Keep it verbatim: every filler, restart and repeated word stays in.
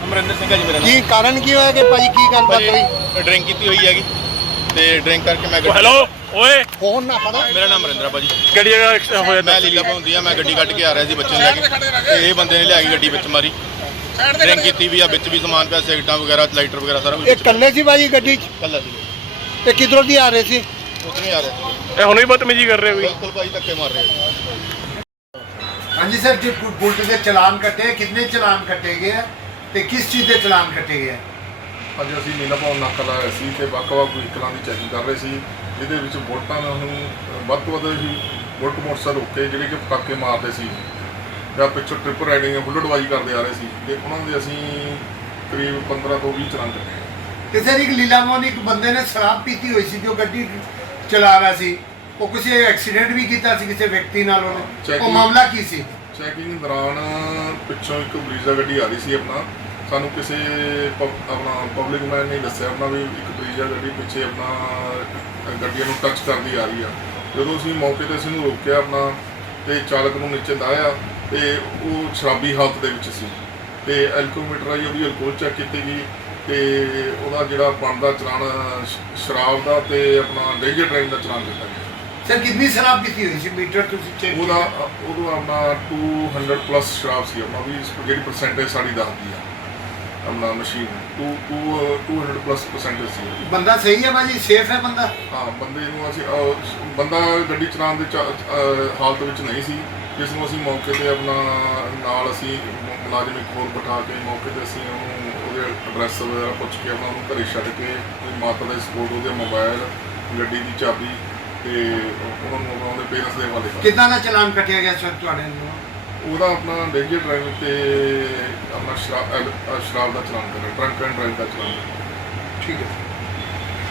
ਅਮਰਿੰਦਰ ਸਿੰਘ ਹੈ ਜੀ ਮੇਰਾ ਨਾਮ। ਕੀ ਕਾਰਨ ਕੀ ਹੋਇਆ ਕਿ ਭਾਜੀ ਕੀ ਗੱਲਬਾਤ ਹੋਈ? ਡਰਿੰਕ ਕੀਤੀ ਹੋਈ ਹੈਗੀ ਤੇ ਡਰਿੰਕ ਕਰਕੇ ਮੈਂ ਹੈਲੋ ਓਏ ਫੋਨ ਨਾ ਫੜੋ। ਮੇਰਾ ਨਾਮ ਅਮਰਿੰਦਰ ਆ ਭਾਜੀ। ਕਿਹੜੀ ਜਗ੍ਹਾ ਐਕਸੀਡੈਂਟ ਹੋਇਆ? ਮੈਂ ਲੀਲਾ ਪਾਉਂਦੀ ਆ, ਮੈਂ ਗੱਡੀ ਕੱਢ ਕੇ ਆ ਰਿਹਾ ਸੀ ਬੱਚੇ ਨੂੰ ਲੈ ਕੇ ਤੇ ਇਹ ਬੰਦੇ ਨੇ ਲਿਆ ਕੇ ਗੱਡੀ ਵਿੱਚ ਮਾਰੀ। ਡਰਿੰਕ ਕੀਤੀ ਵੀ ਆ, ਵਿੱਚ ਵੀ ਸਮਾਨ ਪਿਆ, ਸਿਗਰਟਾਂ ਵਗੈਰਾ, ਲਾਈਟਰ ਵਗੈਰਾ ਸਾਰਾ ਕੁਝ। ਇਹ ਇਕੱਲੇ ਸੀ ਭਾਜੀ ਗੱਡੀ 'ਚ? ਕੱਲਾ ਸੀ। ਇਹ ਕਿੱਧਰੋਂ ਦੀ ਆ ਰਹੇ ਸੀ? ਉੱਥੇ ਨਹੀਂ ਆ ਰਿਹਾ ਸੀ। ਇਹ ਹੁਣ ਵੀ ਬਦਤਮੀਜ਼ੀ ਕਰ ਰਹੇ ਹੋ? ਬਿਲਕੁਲ ਭਾਜੀ ਧੱਕੇ ਮਾਰ ਰਹੇ। ਹਾਂਜੀ ਸਰ ਜੀ, ਬੁਲਟ ਦੇ ਚਲਾਨ ਕੱਟੇ, ਕਿੰਨੇ ਚਲਾਨ ਕੱਟੇ ਗਏ ਆ ਤੇ ਕਿਸ ਚੀਜ਼ ਦੇ ਚਲਾਨ ਕੱਟੇ ਗਏ ਆ? ਅੱਜ ਅਸੀਂ ਨੀਲਾ ਭਵਨ ਨਾਕਾ ਲਾਇਆ ਸੀ ਤੇ ਵੱਖ-ਵੱਖ ਵਹੀਕਲਾਂ ਦੀ ਚੈਕਿੰਗ ਕਰ ਰਹੇ ਸੀ, ਜਿਹਦੇ ਵਿੱਚ ਬੁਲਟਾਂ ਨੂੰ ਵੱਧ ਤੋਂ ਵੱਧ ਹੀ ਬੁਲਟ ਮੋਟਰਸਾਈਕਲ ਰੋਕੇ ਜਿਹੜੇ ਕਿ ਪਟਾਕੇ ਮਾਰਦੇ ਸੀ ਜਾਂ ਪਿੱਛੋਂ ਟ੍ਰਿਪ ਰਾਈਡਿੰਗ ਹੁੱਲੜਬਾਜ਼ੀ ਕਰਦੇ ਆ ਰਹੇ ਸੀ ਤੇ ਉਹਨਾਂ ਦੇ ਅਸੀਂ ਕਰੀਬ ਪੰਦਰਾਂ ਤੋਂ ਵੀਹ ਚਲਾਨ ਕੱਟੇ। ਤੇ ਸਰ ਇੱਕ ਲੀਲਾ ਮੋਹਨ ਇੱਕ ਬੰਦੇ ਨੇ ਸ਼ਰਾਬ ਪੀਤੀ ਹੋਈ ਸੀ ਜੋ ਗੱਡੀ ਚਲਾ ਰਿਹਾ ਸੀ, ਉਹ ਕਿਸੇ ਐਕਸੀਡੈਂਟ ਵੀ ਕੀਤਾ ਸੀ ਕਿਸੇ ਵਿਅਕਤੀ ਨਾਲ ਉਹਨੇ, ਉਹ ਮਾਮਲਾ ਕੀ ਸੀ? ਚੈਕਿੰਗ ਦੌਰਾਨ ਪਿੱਛੋਂ ਇੱਕ ਬਰੀਜ਼ਾ ਗੱਡੀ ਆ ਰਹੀ ਸੀ ਆਪਣਾ, ਸਾਨੂੰ ਕਿਸੇ ਪਬ- ਆਪਣਾ ਪਬਲਿਕ ਮੈਨ ਨੇ ਦੱਸਿਆ ਆਪਣਾ ਵੀ ਇੱਕ ਬਰੀਜ਼ਾ ਗੱਡੀ ਪਿੱਛੇ ਆਪਣਾ ਗੱਡੀਆਂ ਨੂੰ ਟੱਚ ਕਰਦੀ ਆ ਰਹੀ ਆ। ਜਦੋਂ ਅਸੀਂ ਮੌਕੇ 'ਤੇ ਅਸੀਂ ਨੂੰ ਰੋਕਿਆ ਆਪਣਾ ਤੇ ਚਾਲਕ ਨੂੰ ਨੀਚੇ ਲਾਇਆ ਤੇ ਉਹ ਸ਼ਰਾਬੀ ਹਾਲਤ ਦੇ ਵਿੱਚ ਸੀ ਤੇ ਐਲਕੋਮੀਟਰ ਆਈ ਉਹਦੀ ਅਲਕੋਹਲ ਚੈੱਕ ਕੀਤੀ ਗਈ ਤੇ ਉਹਦਾ ਜਿਹੜਾ ਬਣਦਾ ਚਲਾਨ ਸ਼ਰਾਬ ਦਾ ਤੇ ਆਪਣਾ ਡੇਂਜਰ ਡਰਾਈਵਿੰਗ ਦਾ ਚਲਾਨ ਦਿੱਤਾ ਗਿਆ। ਸਰ ਕਿੰਨੀ ਸ਼ਰਾਬ ਪੀਤੀ ਹੋਈ ਸੀ ਮੀਟਰ ਤੁਸੀਂ ਚੈੱਕ? ਉਹਦਾ ਉਹਦਾ ਆਪਣਾ ਦੋ ਸੌ ਪਲੱਸ ਸ਼ਰਾਬ ਸੀ ਆਪਣਾ, ਵੀ ਜਿਹੜੀ ਪਰਸੈਂਟੇਜ ਸਾਡੀ ਦੱਸਦੀ ਆ ਆਪਣਾ machine two two two hundred plus percentage ਸੀ। ਬੰਦਾ ਸਹੀ ਹੈ ਭਾਜੀ, ਸੇਫ ਹੈ ਬੰਦਾ? ਹਾਂ, ਬੰਦੇ ਨੂੰ ਅਸੀਂ ਅਹ, ਬੰਦਾ ਗੱਡੀ ਚਲਾਉਣ ਦੇ ਚ- ਅਹ, ਹਾਲਤ ਵਿੱਚ ਨਹੀਂ ਸੀ, ਜਿਸ ਨੂੰ ਅਸੀਂ ਮੌਕੇ 'ਤੇ ਆਪਣਾ ਨਾਲ ਅਸੀਂ ਮੁਲਾਜ਼ਮ ਇੱਕ ਹੋਰ ਬਿਠਾ ਕੇ ਮੌਕੇ 'ਤੇ ਅਸੀਂ ਉਹਨੂੰ ਉਹਦੇ ਐਡਰੈਸ ਵਗੈਰਾ ਪੁੱਛ ਕੇ ਆਪਣਾ ਉਹਨੂੰ ਘਰੇ ਛੱਡ ਕੇ ਮਾਤਾ ਦਾ ਸਪੋਰਟ, ਉਹਦੇ ਮੋਬਾਈਲ, ਗੱਡੀ ਦੀ ਚਾਬੀ ਤੇ ਉਹਨਾਂ ਨੂੰ ਉਹਦੇ ਪੇਰੈਂਟਸ ਦੇ ਹਵਾਲੇ ਕਰ। ਕਿੱਦਾਂ ਦਾ ਚਲਾਨ ਕੱਟਿਆ ਗਿਆ ਸਰ ਤੁਹਾਡੇ ਨੂੰ? ਉਹਦਾ ਆਪਣਾ ਡੇਂਜਰ ਡਰਾਈਵਿੰਗ ਤੇ ਆਪਣਾ ਸ਼ਰਾਬ ਅਹ, ਸ਼ਰਾਬ ਦਾ ਚਲਾਨ ਕਰਨਾ, ਡਰੰਕ ਐਂਡ ਡਰਾਈਵ ਦਾ ਚਲਾਨ। ਠੀਕ ਹੈ।